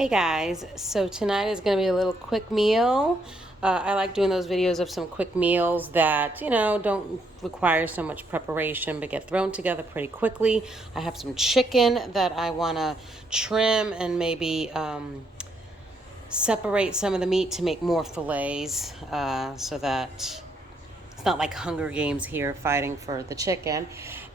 Hey guys, so tonight is going to be a little quick meal. I like doing those videos of some quick meals that, don't require so much preparation but get thrown together pretty quickly. I have some chicken that I want to trim and maybe separate some of the meat to make more fillets so that it's not like Hunger Games here fighting for the chicken.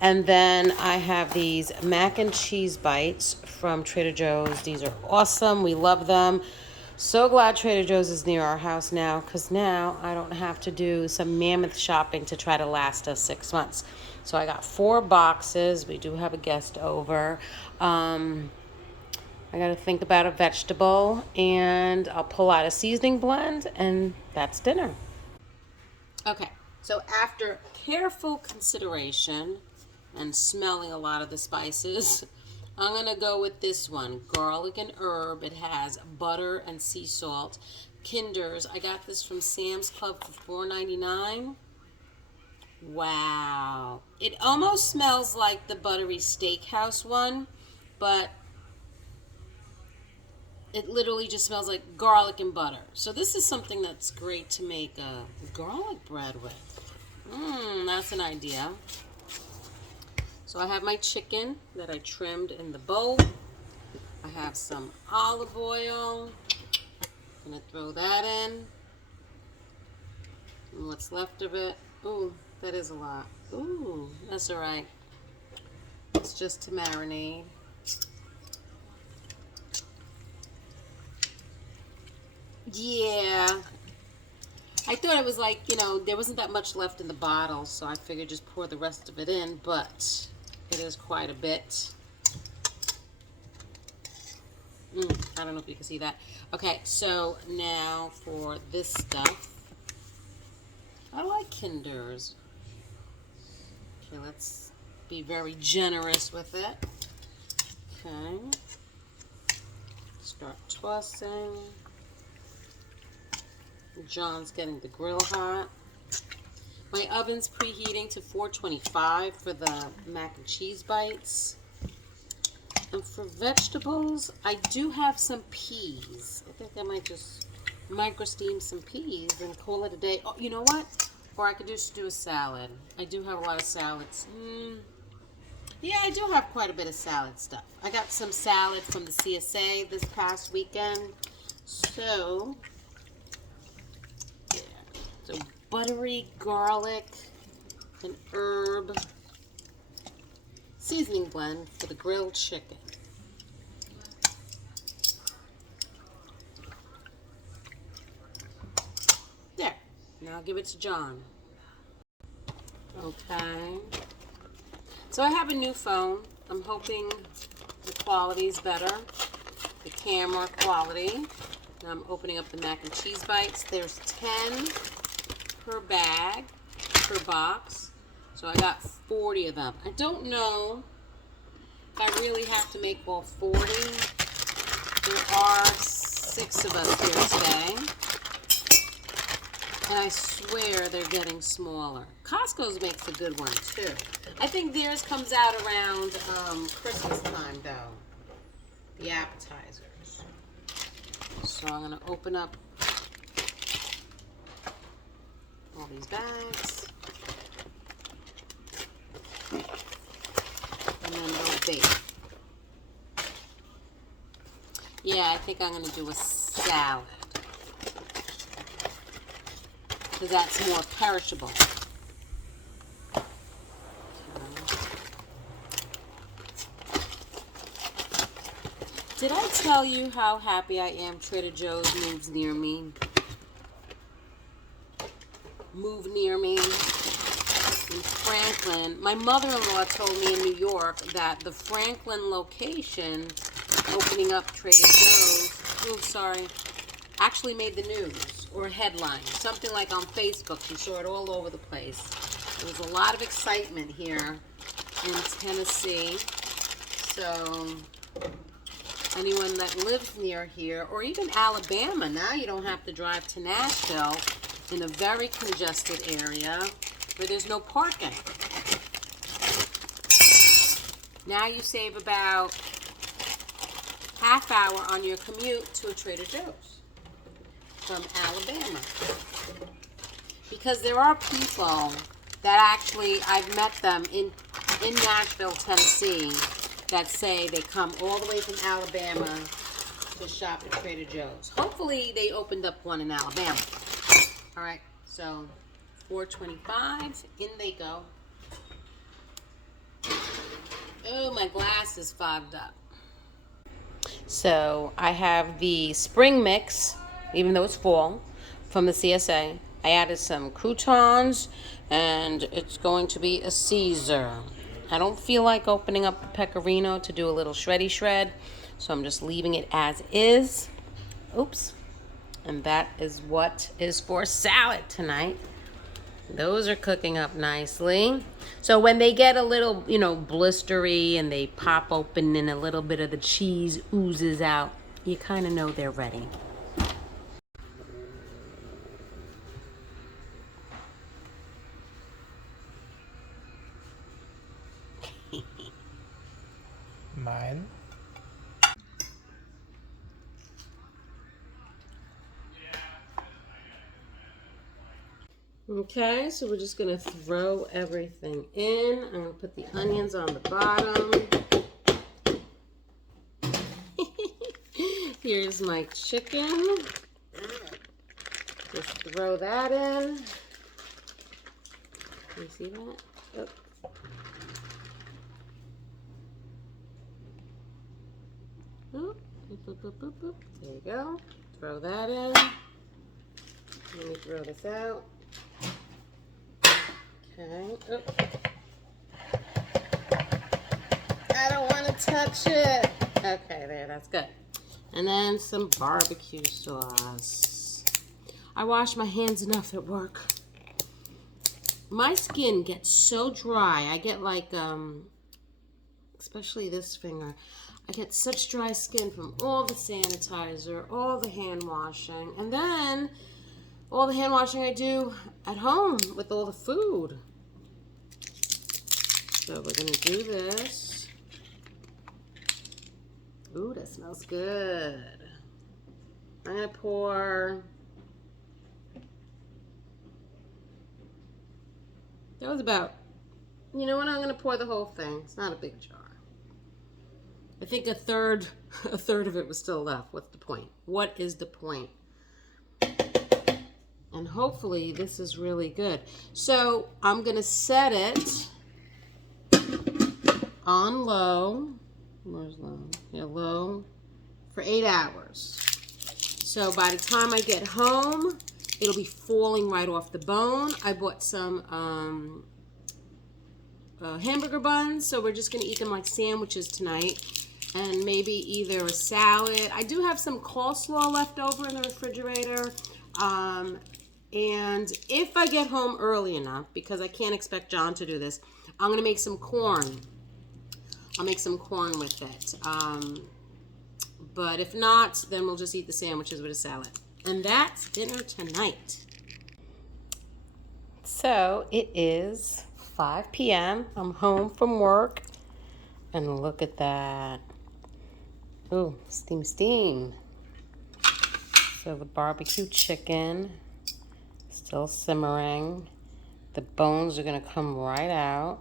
And then I have these mac and cheese bites from Trader Joe's. These are awesome. We love them. So glad Trader Joe's is near our house now, because now I don't have to do some mammoth shopping to try to last us 6 months. So I got 4 boxes. We do have a guest over. I got to think about a vegetable, and I'll pull out a seasoning blend, and that's dinner. Okay, so after careful consideration and smelling a lot of the spices, I'm going to go with this one, garlic and herb. It has butter and sea salt. Kinder's, I got this from Sam's Club for $4.99. Wow. It almost smells like the buttery steakhouse one, but it literally just smells like garlic and butter. So this is something that's great to make garlic bread with. That's an idea. So I have my chicken that I trimmed in the bowl. I have some olive oil. I'm going to throw that in. And what's left of it. Ooh, that is a lot. Ooh, that's all right. It's just to marinate. Yeah. I thought it was like, there wasn't that much left in the bottle, so I figured just pour the rest of it in, but it is quite a bit. I don't know if you can see that. Okay, so now for this stuff. I like Kinder's. Okay, let's be very generous with it. Okay. Start tossing. John's getting the grill hot. My oven's preheating to 425 for the mac and cheese bites. And for vegetables, I do have some peas. I think I might just micro-steam some peas and call it a day. Oh, you know what? Or I could just do a salad. I do have a lot of salads. Yeah, I do have quite a bit of salad stuff. I got some salad from the CSA this past weekend. So buttery garlic and herb seasoning blend for the grilled chicken. There. Now I'll give it to John. Okay. So I have a new phone. I'm hoping the quality is better. The camera quality. Now I'm opening up the mac and cheese bites. There's 10 per bag, per box. So I got 40 of them. I don't know if I really have to make all 40. There are 6 of us here today. And I swear they're getting smaller. Costco's makes a good one too. I think theirs comes out around Christmas time though. The appetizers. So I'm going to open up all these bags. And then they'll bake. Yeah, I think I'm going to do a salad. Because that's more perishable. Did I tell you how happy I am Trader Joe's moves near me? Move near me in Franklin. My mother-in-law told me in New York that the Franklin location opening up Trader Joe's, actually made the news or headline, something like on Facebook. You saw it all over the place. There was a lot of excitement here in Tennessee. So anyone that lives near here, or even Alabama, now you don't have to drive to Nashville in a very congested area where there's no parking. Now you save about half hour on your commute to a Trader Joe's from Alabama. Because there are people that actually, I've met them in Nashville, Tennessee, that say they come all the way from Alabama to shop at Trader Joe's. Hopefully they opened up one in Alabama. All right, so $4.25, in they go. Oh, my glass is fogged up. So I have the spring mix, even though it's fall, from the CSA. I added some croutons, and it's going to be a Caesar. I don't feel like opening up the pecorino to do a little shreddy shred, so I'm just leaving it as is. Oops. And that is what is for salad tonight. Those are cooking up nicely. So when they get a little, blistery and they pop open and a little bit of the cheese oozes out, you kind of know they're ready. Mine. Okay, so we're just gonna throw everything in. I'm gonna put the onions on the bottom. Here's my chicken. Just throw that in. Can you see that? Oh. Boop, boop, boop, boop, boop. There you go. Throw that in. Let me throw this out. Okay. Oh. I don't want to touch it. Okay, there, that's good. And then some barbecue sauce. I wash my hands enough at work. My skin gets so dry. I get like, especially this finger, I get such dry skin from all the sanitizer, all the hand washing, and then all the hand washing I do at home with all the food. So we're gonna do this. Ooh, that smells good. I'm gonna pour, that was about, you know what, I'm gonna pour the whole thing. It's not a big jar. I think a third of it was still left. What's the point? What is the point? And hopefully this is really good. So I'm gonna set it on low. Where's low? Yeah, low for 8 hours. So by the time I get home, it'll be falling right off the bone. I bought some hamburger buns, so we're just gonna eat them like sandwiches tonight, and maybe either a salad. I do have some coleslaw left over in the refrigerator. And if I get home early enough, because I can't expect John to do this, I'm gonna make some corn. I'll make some corn with it. But if not, then we'll just eat the sandwiches with a salad. And that's dinner tonight. So it is 5 p.m. I'm home from work. And look at that. Ooh, steam, steam. So the barbecue chicken, still simmering. The bones are gonna come right out.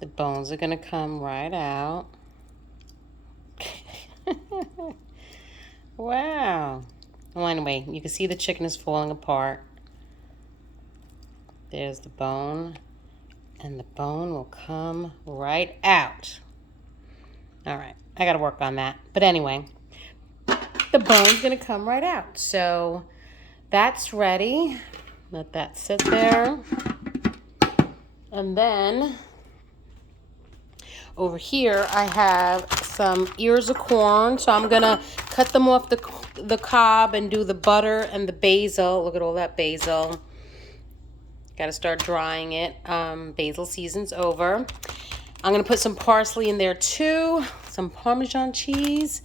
The bones are gonna come right out. Wow. Well, anyway, you can see the chicken is falling apart. There's the bone, and the bone will come right out. All right, I gotta work on that. But anyway, the bone's gonna come right out. So that's ready. Let that sit there. And then over here, I have some ears of corn. So I'm gonna cut them off the cob and do the butter and the basil. Look at all that basil. Gotta start drying it. Basil season's over. I'm gonna put some parsley in there too, some Parmesan cheese,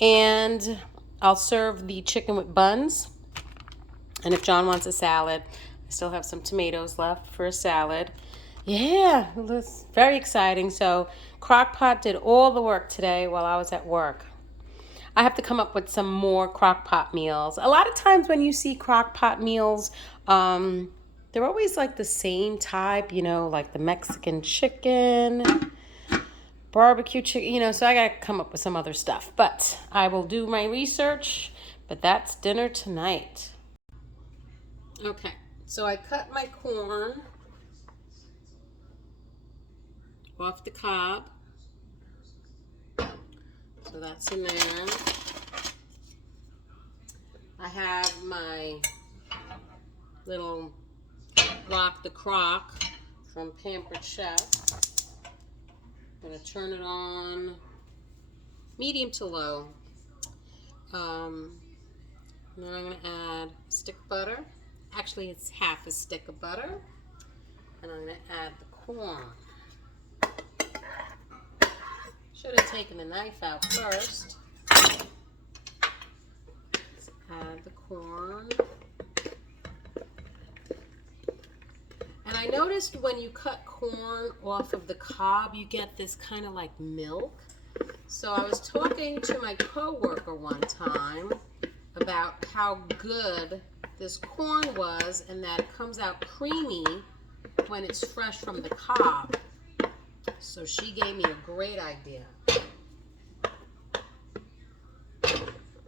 and I'll serve the chicken with buns. And if John wants a salad, I still have some tomatoes left for a salad. Yeah, it was very exciting. So Crock-Pot did all the work today while I was at work. I have to come up with some more Crock-Pot meals. A lot of times when you see Crock-Pot meals, they're always like the same type, like the Mexican chicken, barbecue chicken, so I got to come up with some other stuff. But I will do my research, but that's dinner tonight. Okay, so I cut my corn off the cob. So that's in there. I have my little Rock the Crock from Pampered Chef. I'm going to turn it on medium to low. And then I'm going to add a stick of butter. Actually, it's half a stick of butter. And I'm going to add the corn. Should have taken the knife out first. Let's add the corn. And I noticed when you cut corn off of the cob, you get this kind of like milk. So I was talking to my coworker one time about how good this corn was and that it comes out creamy when it's fresh from the cob. So she gave me a great idea.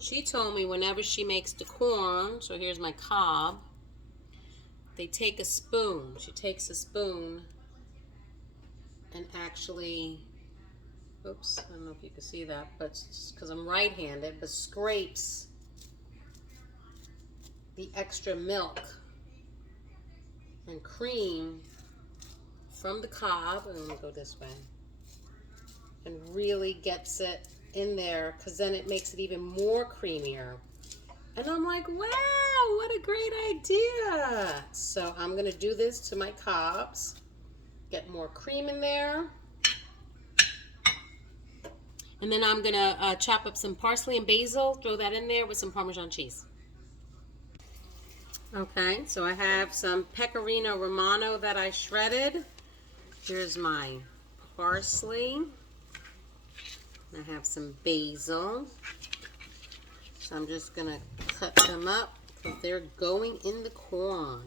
She told me whenever she makes the corn, so here's my cob, they take a spoon. She takes a spoon and actually, oops, I don't know if you can see that, but because I'm right-handed, but scrapes the extra milk and cream from the cob, and I'm going to go this way, and really gets it in there, because then it makes it even more creamier. And I'm like, wow, what a great idea. So I'm going to do this to my cobs, get more cream in there. And then I'm going to chop up some parsley and basil, throw that in there with some Parmesan cheese. Okay, so I have some Pecorino Romano that I shredded. Here's my parsley. I have some basil. So I'm just going to cut them up because they're going in the corn.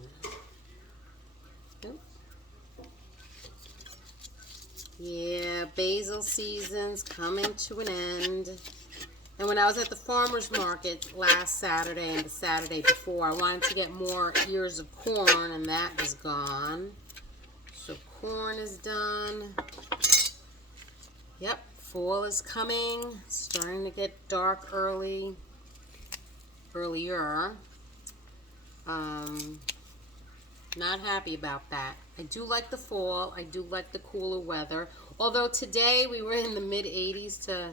Yeah, basil season's coming to an end. And when I was at the farmer's market last Saturday and the Saturday before, I wanted to get more ears of corn, and that is gone. So corn is done. Yep, fall is coming. It's starting to get dark earlier. Not happy about that. I do like the fall. I do like the cooler weather. Although today we were in the mid 80s to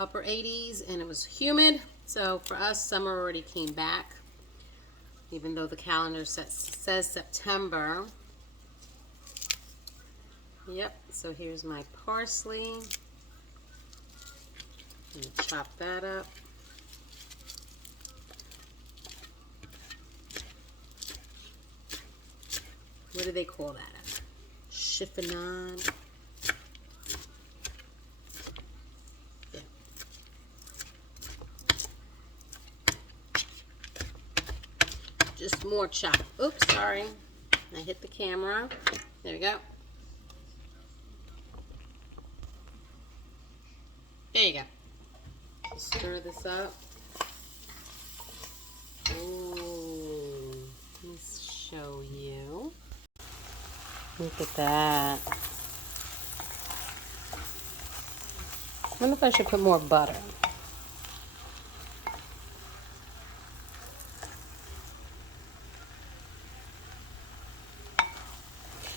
upper 80s and it was humid. So for us, summer already came back. Even though the calendar says September. Yep, so here's my parsley. I'm going to chop that up. What do they call that? Chiffonade. Yeah. Just more chop. Oops, sorry. I hit the camera. There we go. There you go. Just stir this up. Ooh, let me show you. Look at that. I wonder if I should put more butter.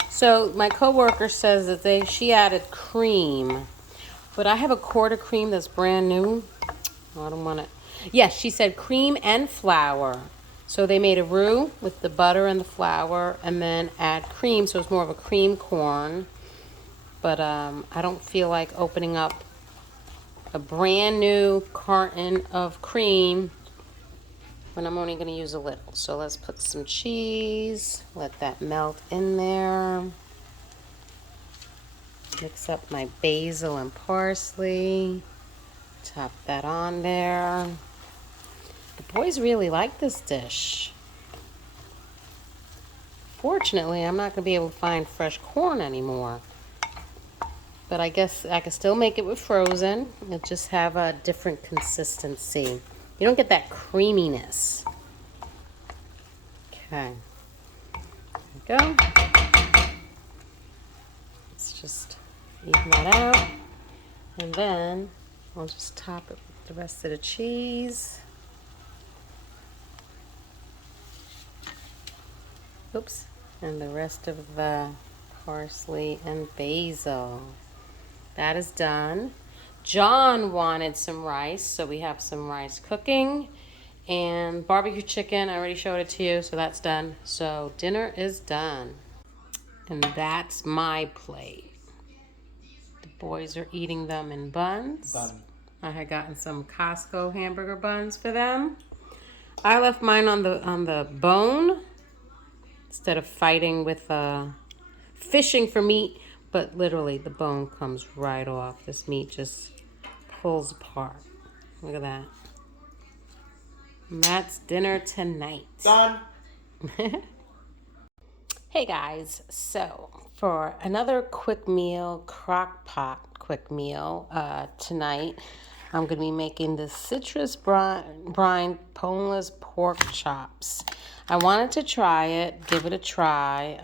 So my coworker says that she added cream, but I have a quart of cream that's brand new. Oh, I don't want it. Yes, she said cream and flour. So they made a roux with the butter and the flour and then add cream, so it's more of a cream corn. But I don't feel like opening up a brand new carton of cream but I'm only going to use a little. So let's put some cheese, let that melt in there. Mix up my basil and parsley, top that on there. The boys really like this dish. Fortunately, I'm not going to be able to find fresh corn anymore. But I guess I can still make it with frozen. It'll just have a different consistency. You don't get that creaminess. Okay. There we go. Let's just even that out. And then I'll just top it with the rest of the cheese. Oops. And the rest of the parsley and basil. That is done. John wanted some rice, so we have some rice cooking. And barbecue chicken, I already showed it to you, so that's done. So dinner is done. And that's my plate. The boys are eating them in buns. I had gotten some Costco hamburger buns for them. I left mine on the bone instead of fighting with fishing for meat. But literally, the bone comes right off. This meat just pulls apart. Look at that. And that's dinner tonight. Done. Hey guys, so for another quick meal, crock pot quick meal tonight, I'm going to be making the citrus brine boneless pork chops. I wanted to try it, give it a try.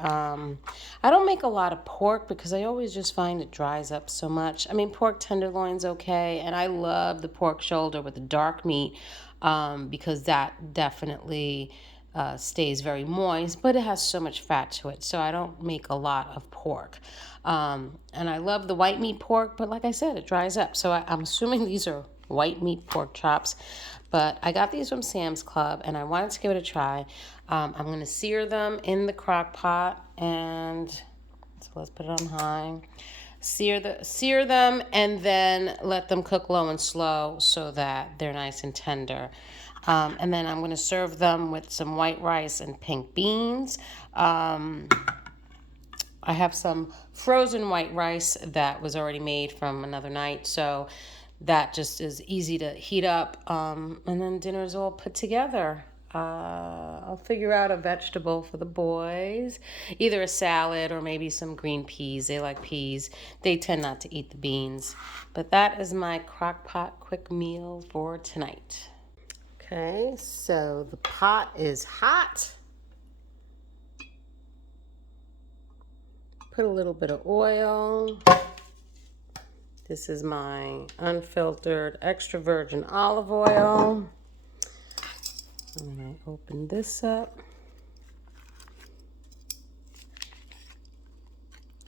I don't make a lot of pork because I always just find it dries up so much. I mean, pork tenderloin's okay, and I love the pork shoulder with the dark meat because that definitely stays very moist, but it has so much fat to it, so I don't make a lot of pork. And I love the white meat pork, but like I said, it dries up. So I'm assuming these are white meat pork chops. But I got these from Sam's Club, and I wanted to give it a try. I'm going to sear them in the crock pot, and so let's put it on high. Sear them, and then let them cook low and slow so that they're nice and tender. And then I'm going to serve them with some white rice and pink beans. I have some frozen white rice that was already made from another night, so that just is easy to heat up. And then dinner's all put together. I'll figure out a vegetable for the boys, either a salad or maybe some green peas. They like peas. They tend not to eat the beans. But that is my crock pot quick meal for tonight. Okay, so the pot is hot. Put a little bit of oil. This is my unfiltered extra virgin olive oil. I'm going to open this up.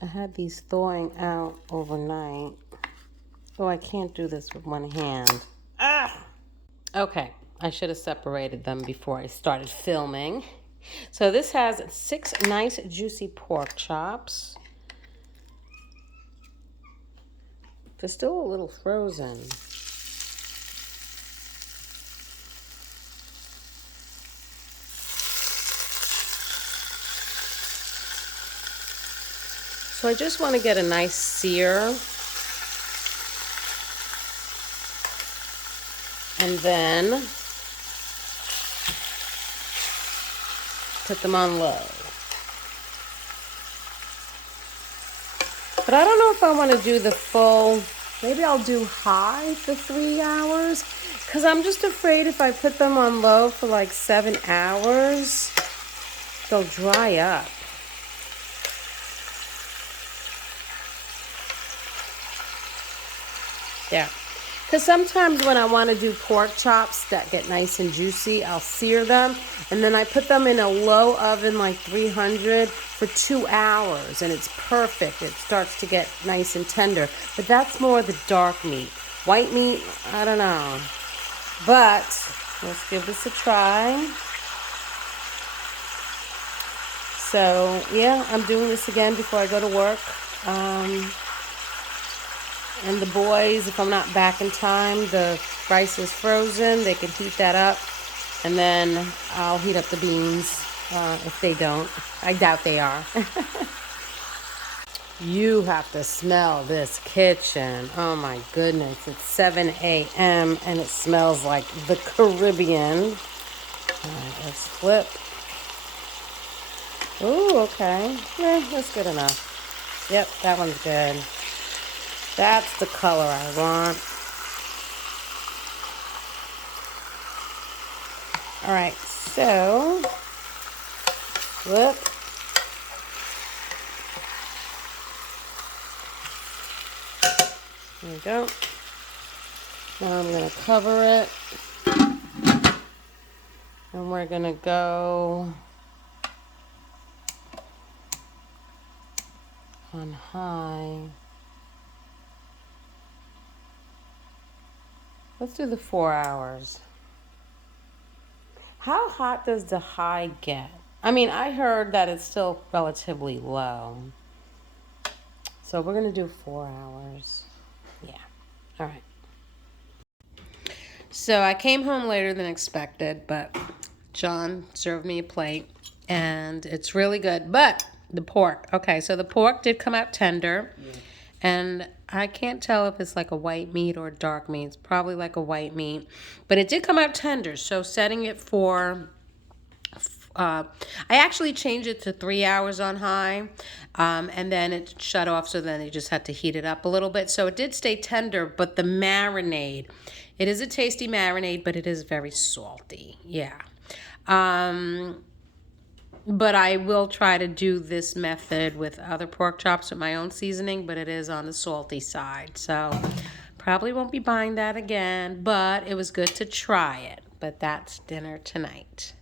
I had these thawing out overnight. Oh, I can't do this with one hand. Ah! Okay, I should have separated them before I started filming. So this has 6 nice juicy pork chops. They're still a little frozen. So I just want to get a nice sear. And then put them on low. But I don't know if I want to do the full, maybe I'll do high for 3 hours. Because I'm just afraid if I put them on low for like 7 hours, they'll dry up. Yeah. Because sometimes when I want to do pork chops that get nice and juicy, I'll sear them. And then I put them in a low oven, like 300, for 2 hours. And it's perfect. It starts to get nice and tender. But that's more the dark meat. White meat, I don't know. But let's give this a try. So, yeah, I'm doing this again before I go to work. And the boys, if I'm not back in time, the rice is frozen. They can heat that up And then I'll heat up the beans if they don't. I doubt they are. You have to smell this kitchen. Oh my goodness. It's 7 a.m. and it smells like the Caribbean. All right, let's flip. Ooh, okay. Yeah, that's good enough. Yep, that one's good. That's the color I want. All right, so flip. There we go. Now I'm going to cover it. And we're going to go on high. Let's do the 4 hours. How hot does the high get? I mean, I heard that it's still relatively low. So we're going to do 4 hours. Yeah. All right. So I came home later than expected, but John served me a plate, and it's really good. But the pork. Okay, so the pork did come out tender. Yeah. And I can't tell if it's like a white meat or dark meat. It's probably like a white meat. But it did come out tender. So setting it for... I actually changed it to 3 hours on high. And then it shut off. So then you just had to heat it up a little bit. So it did stay tender. But the marinade... It is a tasty marinade, but it is very salty. Yeah. But I will try to do this method with other pork chops with my own seasoning, but it is on the salty side. So probably won't be buying that again, but it was good to try it. But that's dinner tonight.